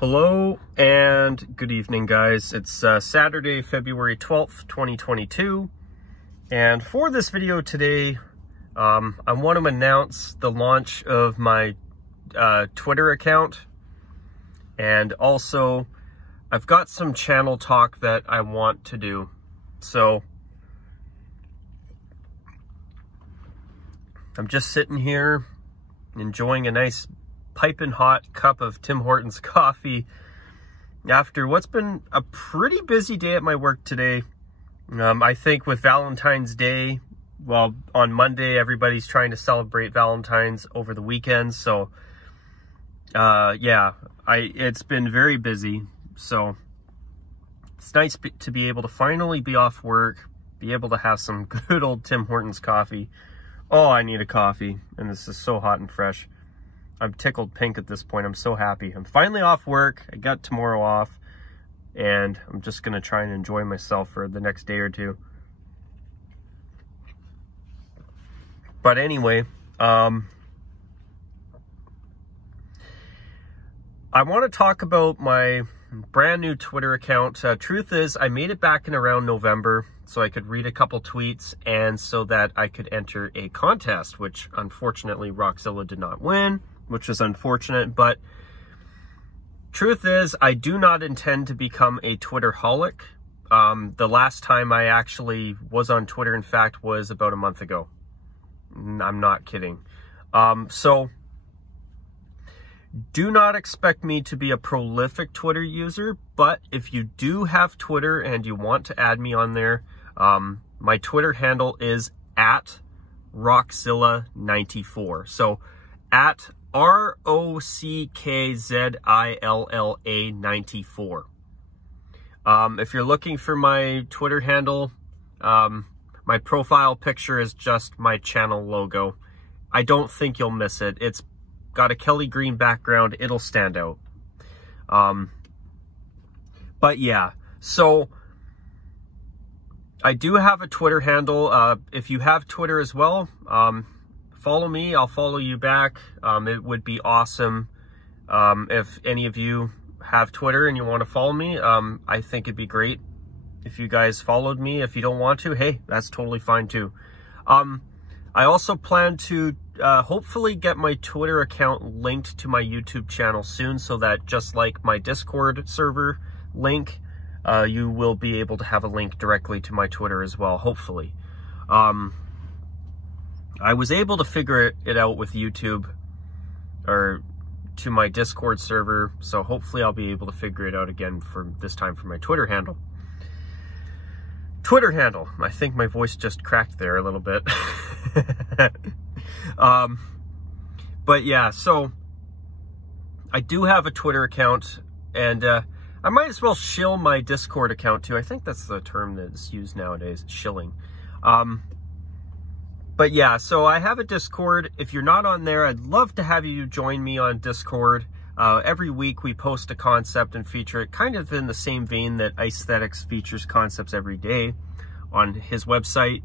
Hello and good evening, guys. It's Saturday, February 12th, 2022. And for this video today, I want to announce the launch of my Twitter account. And also, I've got some channel talk that I want to do. So, I'm just sitting here enjoying a nice piping hot cup of Tim Hortons coffee after what's been a pretty busy day at my work today. I think with Valentine's Day, well, on Monday, everybody's trying to celebrate Valentine's over the weekend. So, yeah, it's been very busy. So, it's nice to be able to finally be off work, be able to have some good old Tim Hortons coffee. Oh, I need a coffee, and this is so hot and fresh. I'm tickled pink at this point. I'm so happy. I'm finally off work. I got tomorrow off, and I'm just going to try and enjoy myself for the next day or two. But anyway, I want to talk about my brand new Twitter account. Truth is, I made it back in around November so I could read a couple tweets and so that I could enter a contest, which unfortunately Rockzilla did not win, which is unfortunate. But truth is, I do not intend to become a Twitterholic. The last time I actually was on Twitter, in fact, was about a month ago. I'm not kidding. So do not expect me to be a prolific Twitter user, but if you do have Twitter and you want to add me on there, my Twitter handle is @Rockzilla94. So at ROCKZILLA 94. If you're looking for my Twitter handle, my profile picture is just my channel logo. I don't think you'll miss it. It's got a Kelly Green background. It'll stand out. But yeah, so I do have a Twitter handle. If you have Twitter as well, follow me. I'll follow you back. It would be awesome if any of you have Twitter and you want to follow me. I think it'd be great if you guys followed me. If you don't want to, hey, that's totally fine too. I also plan to hopefully get my Twitter account linked to my YouTube channel soon, so that just like my Discord server link, you will be able to have a link directly to my Twitter as well, hopefully. I was able to figure it out with YouTube, or to my Discord server, so hopefully I'll be able to figure it out again for this time for my Twitter handle. Twitter handle. I think my voice just cracked there a little bit. But yeah, so I do have a Twitter account, and I might as well shill my Discord account too. I think that's the term that's used nowadays, shilling. But yeah, so I have a Discord. If you're not on there, I'd love to have you join me on Discord. Every week we post a concept and feature it kind of in the same vein that Aesthetics features concepts every day on his website.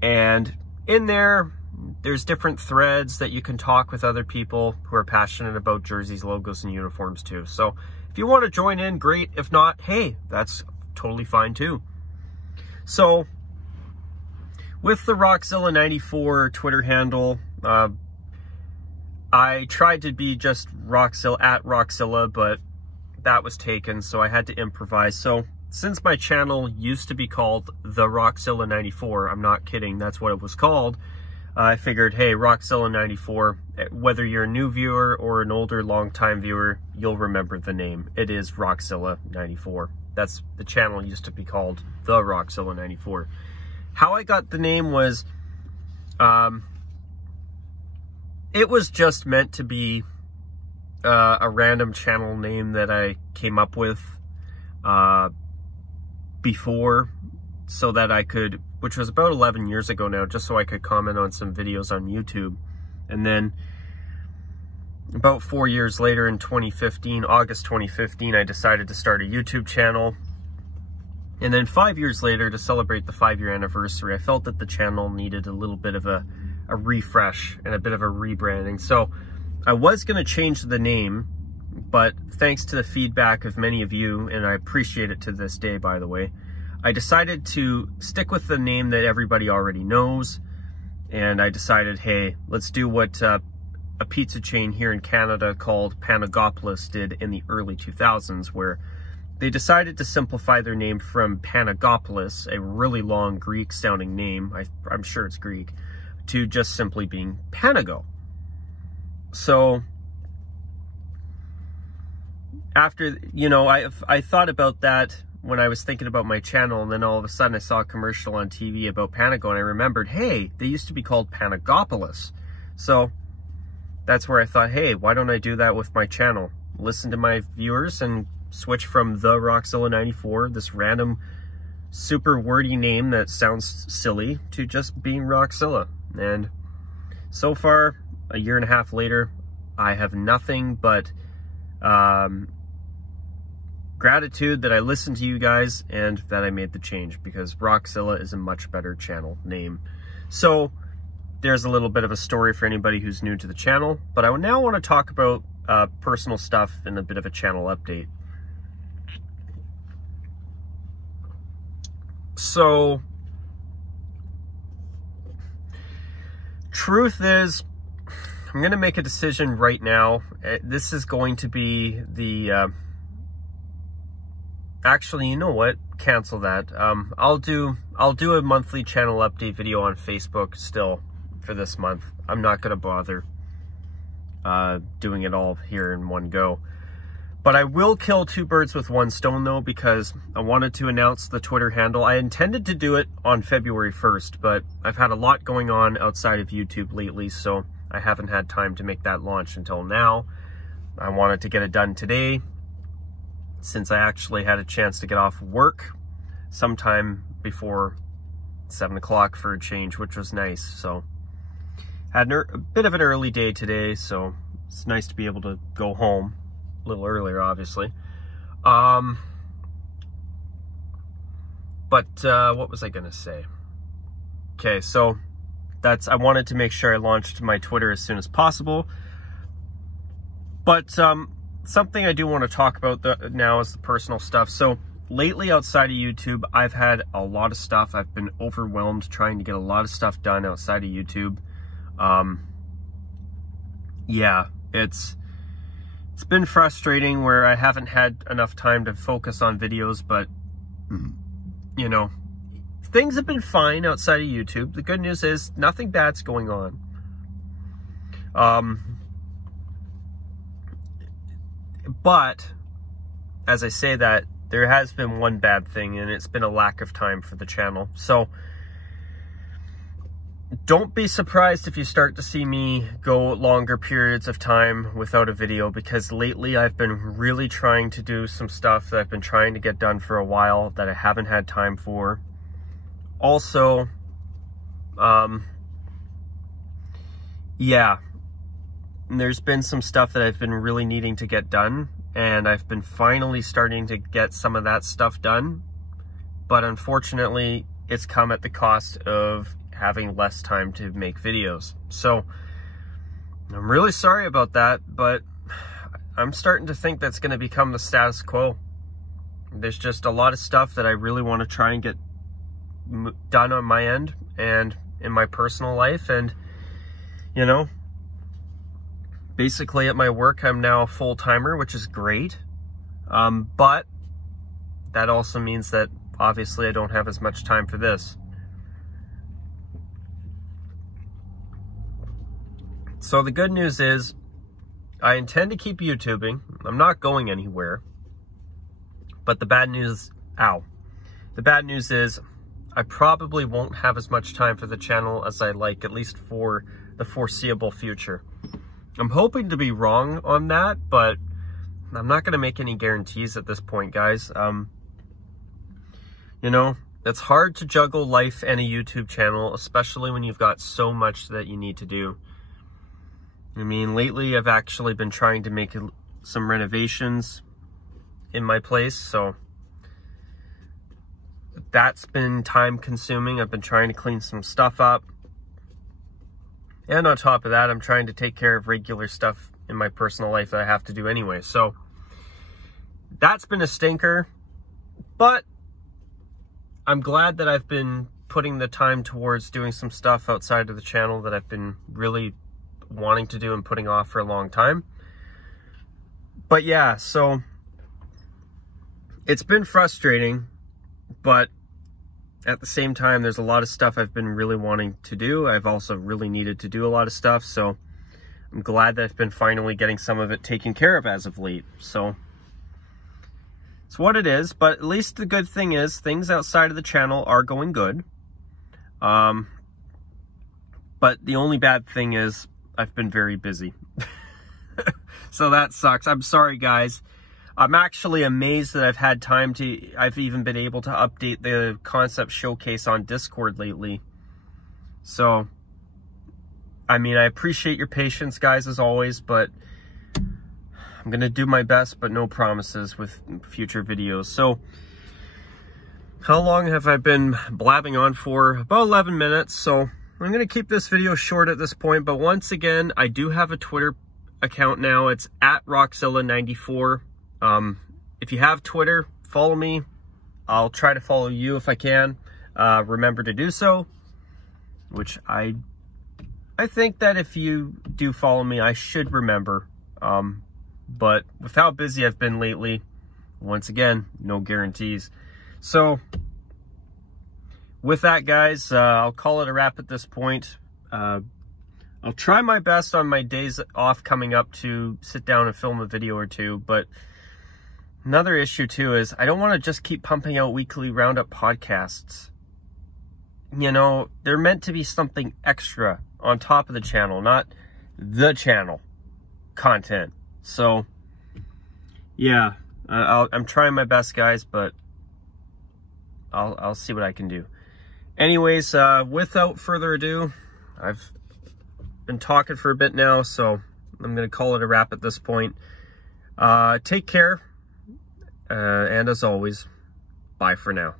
And in there, there's different threads that you can talk with other people who are passionate about jerseys, logos, and uniforms too. So if you want to join in, great. If not, hey, that's totally fine too. So with the Rockzilla94 Twitter handle, I tried to be just @Rockzilla, but that was taken, so I had to improvise. So since my channel used to be called the Rockzilla94, I'm not kidding, that's what it was called, I figured, hey, Rockzilla94, whether you're a new viewer or an older long-time viewer, you'll remember the name. It is Rockzilla94. That's the channel used to be called the Rockzilla94. How I got the name was, it was just meant to be a random channel name that I came up with before, so that I could, which was about 11 years ago now, just so I could comment on some videos on YouTube. And then about 4 years later in 2015, August 2015, I decided to start a YouTube channel. And then 5 years later, to celebrate the 5-year anniversary, I felt that the channel needed a little bit of a refresh and a bit of a rebranding. So I was going to change the name, but thanks to the feedback of many of you, and I appreciate it to this day, by the way, I decided to stick with the name that everybody already knows, and I decided, hey, let's do what a pizza chain here in Canada called Panagopoulos did in the early 2000s, where they decided to simplify their name from Panagopoulos, a really long Greek-sounding name, I'm sure it's Greek, to just simply being Panago. So after, you know, I thought about that when I was thinking about my channel, and then all of a sudden I saw a commercial on TV about Panago, and I remembered, hey, they used to be called Panagopoulos. So that's where I thought, hey, why don't I do that with my channel? Listen to my viewers and switch from the Rockzilla 94, this random super wordy name that sounds silly, to just being Rockzilla. And so far, a year and a half later, I have nothing but gratitude that I listened to you guys and that I made the change, because Rockzilla is a much better channel name. So there's a little bit of a story for anybody who's new to the channel, but I now want to talk about personal stuff and a bit of a channel update. So, truth is, I'm going to make a decision right now. This is going to be the, actually, you know what? Cancel that. I'll do a monthly channel update video on Facebook still for this month. I'm not going to bother doing it all here in one go. But I will kill two birds with one stone, though, because I wanted to announce the Twitter handle. I intended to do it on February 1st, but I've had a lot going on outside of YouTube lately, so I haven't had time to make that launch until now. I wanted to get it done today, since I actually had a chance to get off work sometime before 7 o'clock for a change, which was nice. So had a bit of an early day today, so it's nice to be able to go home a little earlier, obviously. But what was I gonna say? Okay, so I wanted to make sure I launched my Twitter as soon as possible. But something I do want to talk about now is the personal stuff. So lately, outside of YouTube, I've had a lot of stuff. I've been overwhelmed trying to get a lot of stuff done outside of YouTube. Yeah, it's been frustrating where I haven't had enough time to focus on videos, but, you know, things have been fine outside of YouTube. The good news is nothing bad's going on. But, as I say that, there has been one bad thing, and it's been a lack of time for the channel. So, don't be surprised if you start to see me go longer periods of time without a video, because lately I've been really trying to do some stuff that I've been trying to get done for a while that I haven't had time for. Also, yeah, there's been some stuff that I've been really needing to get done, and I've been finally starting to get some of that stuff done, but unfortunately, it's come at the cost of having less time to make videos. So I'm really sorry about that, but I'm starting to think that's going to become the status quo. There's just a lot of stuff that I really want to try and get done on my end and in my personal life. And, you know, basically at my work, I'm now a full-timer, which is great. But that also means that obviously I don't have as much time for this. So the good news is I intend to keep YouTubing. I'm not going anywhere. But the bad news, the bad news is I probably won't have as much time for the channel as I'd like, at least for the foreseeable future. I'm hoping to be wrong on that, but I'm not going to make any guarantees at this point, guys. You know, it's hard to juggle life and a YouTube channel, especially when you've got so much that you need to do. I mean, lately I've actually been trying to make some renovations in my place, so that's been time consuming. I've been trying to clean some stuff up. And on top of that, I'm trying to take care of regular stuff in my personal life that I have to do anyway. So that's been a stinker, but I'm glad that I've been putting the time towards doing some stuff outside of the channel that I've been really wanting to do and putting off for a long time. But yeah, so it's been frustrating, but at the same time, there's a lot of stuff I've been really wanting to do. I've also really needed to do a lot of stuff, so I'm glad that I've been finally getting some of it taken care of as of late. So it's what it is, but at least the good thing is things outside of the channel are going good. But the only bad thing is I've been very busy. So that sucks. I'm sorry, guys. I'm actually amazed that I've even been able to update the concept showcase on Discord lately. So, I mean, I appreciate your patience, guys, as always, but I'm going to do my best, but no promises with future videos. So, how long have I been blabbing on for? About 11 minutes, so I'm going to keep this video short at this point, but once again, I do have a Twitter account now. It's at Rockzilla94. If you have Twitter, follow me. I'll try to follow you if I can. Remember to do so, which I think that if you do follow me, I should remember. But with how busy I've been lately, once again, no guarantees. So with that, guys, I'll call it a wrap at this point. I'll try my best on my days off coming up to sit down and film a video or two, but another issue too is I don't want to just keep pumping out weekly roundup podcasts. You know, they're meant to be something extra on top of the channel, not the channel content. So yeah, I'm trying my best, guys, but I'll see what I can do. Anyways, without further ado, I've been talking for a bit now, so I'm going to call it a wrap at this point. Take care, and as always, bye for now.